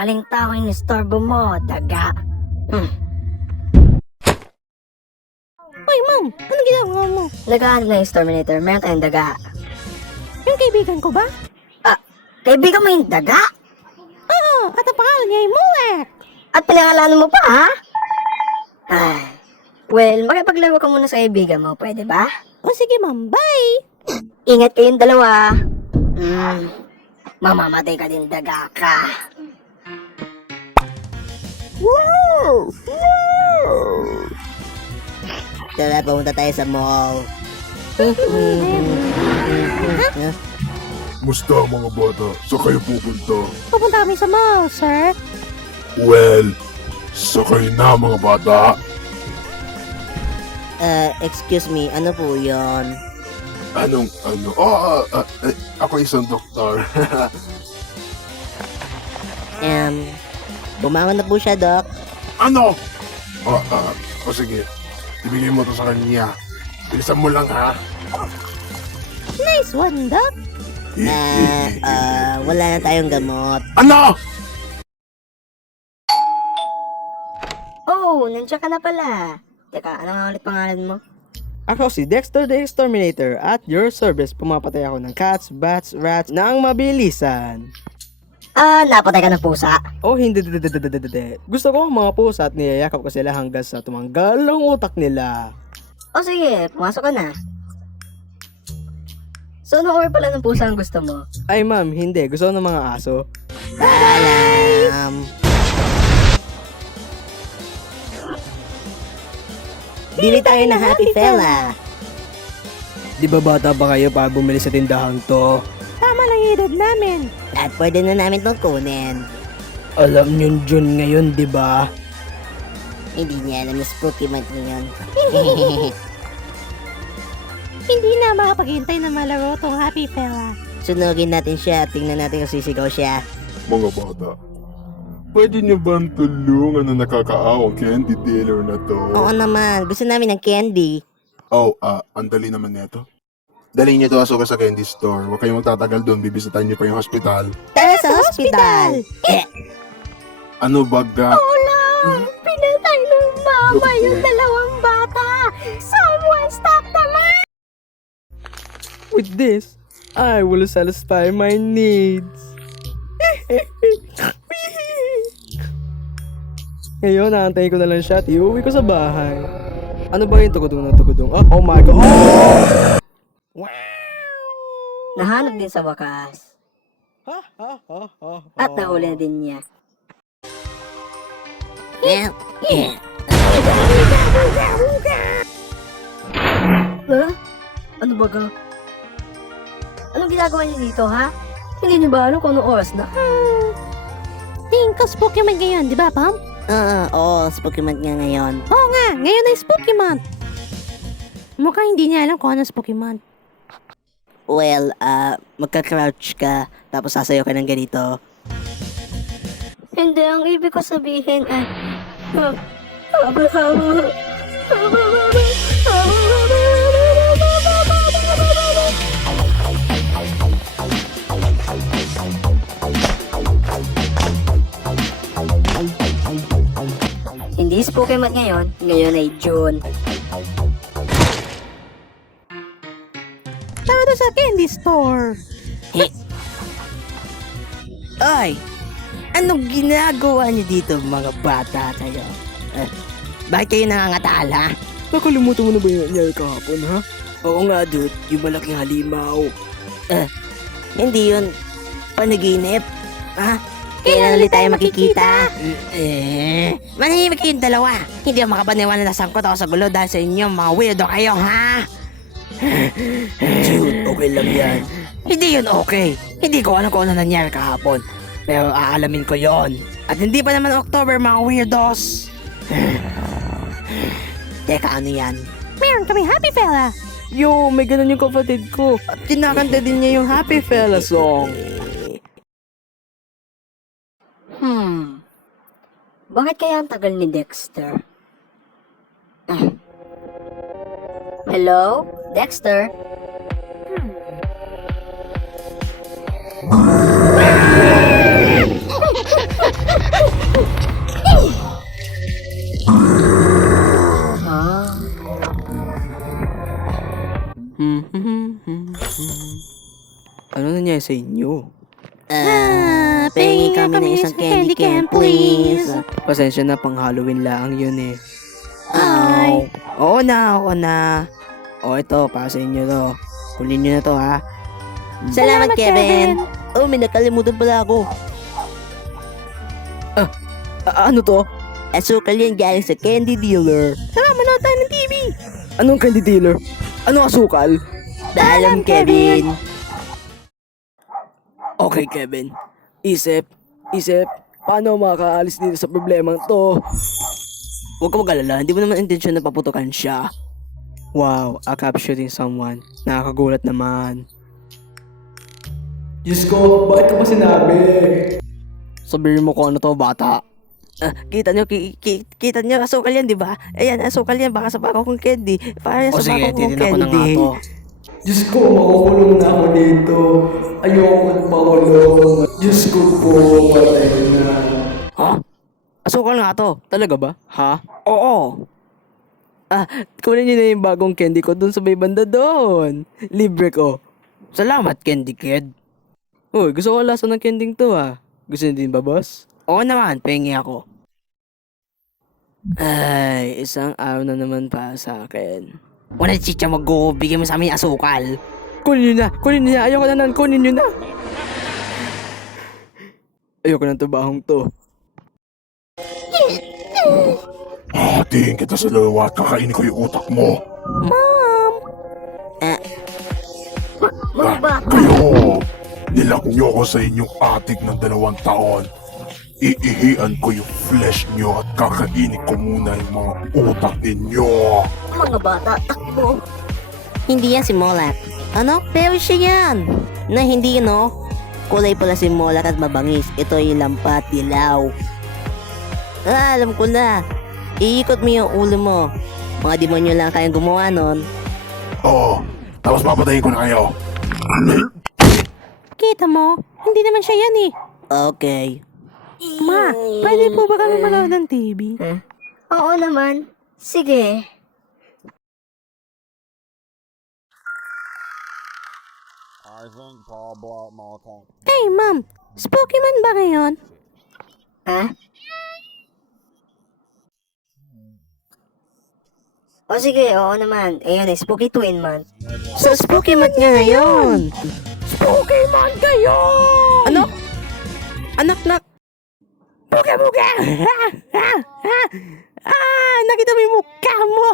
Maling tao yung istorbo mo, daga. Hoy, ma'am! Anong ginagawa mo? Nagahanap na yung Storminator, meron tayong daga. Yung kaibigan ko ba? Kaibigan mo yung daga? Oo, at ang pangalan niya ay Mulek! At pinangalanan mo pa, ha? Ay, well, makipaglaro ka muna sa kaibigan mo, pwede ba? O sige, ma'am. Bye! Ingat kayong dalawa. Mamamatay ka din, daga ka. Wow! Tara, pumunta tayo sa mall. Musta mga bata? Saan kayo pupunta? Pupunta kami sa mall, sir. Well, sakay na mga bata. Excuse me, ano po yon? Ano? Ako isang doktor. Bumangon na po siya, Doc. Ano? Sige. Ibigay mo to sa kanya. Bilisan mo lang, ha? Nice one, Doc. Wala na tayong gamot. Ano? Oh, nandiyan ka na pala. Teka, ano nga ulit pangalan mo? Ako si Dexter the Exterminator at your service. Pumapatay ako ng cats, bats, rats na ang mabilisan. Napatay ka ng pusa. Oh, hindi. Gusto ko ang mga pusa at niyayakap ko sila hanggang sa tumanggal ang utak nila. O sige, pumasok ka na. So, ano or pala ng pusa ang gusto mo? Ay ma'am, hindi. Gusto ko ng mga aso. Bili tayo ng Happy Fella. Di ba bata pa kayo para bumili sa tindahan to? Tama lang yung edad namin. At pwede na namin itong kunin. Alam niyo Jun ngayon, di ba? Hindi niya alam yung spooky month ngayon. Hindi na makapaghintay na malaro tong Happy Fella. Sunugin natin siya at tingnan natin kung sisigaw siya. Mga bata. Pwede niyo ba tulungan na nakakaawang candy dealer na to? Oo naman, gusto namin ng candy. Ang dali naman neto. Dalhin niyo to asok sa candy store. Huwag kayong magtatagal doon. Bibisitahin niyo pa yung hospital. Tara sa hospital! Ano baga? Pinatay ng mama yung dalawang bata! Someone stop the man! With this, I will satisfy my needs. Ngayon, naantayin ko na lang siya at iuwi ko sa bahay. Ano ba yung tugudong na tugudong? Oh my God! Oh! Nahanap din sa wakas. At nahuli na din niya. Ano ba ga? Anong ginagawa niyo dito, ha? Hindi niyo ba alam kung anong oras na? Tingin ko spooky month ngayon, di ba, Pam? Oo, spooky month nga ngayon. Oo nga, ngayon ay spooky month. Mukhang hindi niya alam kung ano spooky month. Well, magka-crouch ka, tapos sasayaw ka ng ganito. Hindi, ang ibig ko sabihin ay... Hindi spooky month ngayon ay June. Tara doon sa candy store. Ay! Anong ginagawa niyo dito mga bata kayo? Bakit kayo nangangatala? Nakalimutan mo na ba yung nangyari kahapon, ha? Oo nga, dude. Yung malaking halimaw. Hindi yun panaginip. Ha? Kailan ulit tayo makikita? Manahimik kayong dalawa. Hindi ako makapaniwala na sangkot ako sa gulo dahil sa inyo mga weirdo kayo, ha? Dude, okay lang yan. Hindi yun okay. Hindi ko alam kung ano nangyari kahapon. Pero aalamin ko yon. At hindi pa naman October, mga weirdos. Teka, ano yan? Meron kami Happy Fella. Yo, may ganun yung kapatid ko. At kinakanta din niya yung Happy Fella song. Bakit kaya ang tagal ni Dexter? Hello? Dexter? Ano nangyari sa inyo? Pengi kami ng isang candy can, please. Pasensya na, pang Halloween lang yun eh. Ay. Oo na. O ito, para sa inyo to. Kunin nyo na to ha. Salamat, Kevin. Oh, may nakalimutan pala ako. Ano to? Asukal yan galing sa candy dealer. Tara, manood tayo ng TV. Anong candy dealer? Anong asukal? Alam, Kevin. Okay, Kevin. Isip, paano makakaalis dito sa problemang to? Huwag ka mag-alala, hindi mo naman intensyon na paputukan siya. Wow, a capturing someone. Nakakagulat naman. Diyos ko, bakit ka pa sinabi? Sabihin mo kung ano to, bata. Kita nyo, asukal yan, di ba? Ayan, asukal yan, baka sa bako kong candy. Para sa bako kong candy. Diyos ko, makukulong na ako dito. Ayoko makulong. Diyos ko po, patay na. Ha? Asukal nga to. Talaga ba? Ha? Oo. Kunin niyo na yung bagong candy ko dun sa may banda doon. Libre ko. Salamat, Candy Kid. Uy, gusto ko lasa ng kending to Gusto niyo din ba, boss? Oo naman, pengi ako. Ay, isang araw na naman para sa akin. Wala chicha mag-go, bigyan mo sa amin asukal. Kunin niyo na. Ayoko na nun. Kunin niyo na. Ayoko ng tubahong to. Hatiin kita sa dalawa at kakainin ko yung utak mo. Mga bata. Kayo, nilak niyo ko sa inyong atik ng 2 taon. Iihian ko yung flesh niyo at kakainin ko muna yung mga utak ninyo. Mga bata, takbo. Hindi yan si Molak. Ano? Pero siya yan. Na hindi, no? Kulay pala si Molak at mabangis. Ito yung lampat, dilaw. Alam ko na. Iikot mo yung ulo mo. Mga demonyo lang kayang gumawa nun. Oo, tapos papatayin ko na kayo. Kita mo, hindi naman siya yan eh. Okay. Ma, pwede po ba kami manood ng TV? Oo naman. Sige. Hey, ma'am, spooky man ba ngayon? Ha? O sige, oo naman. Ayun eh, Spooky Twin man. So, spooky mat nga ngayon. Spooky man kayo! Ano? Anak. Buga! Nakita mo yung mukha mo!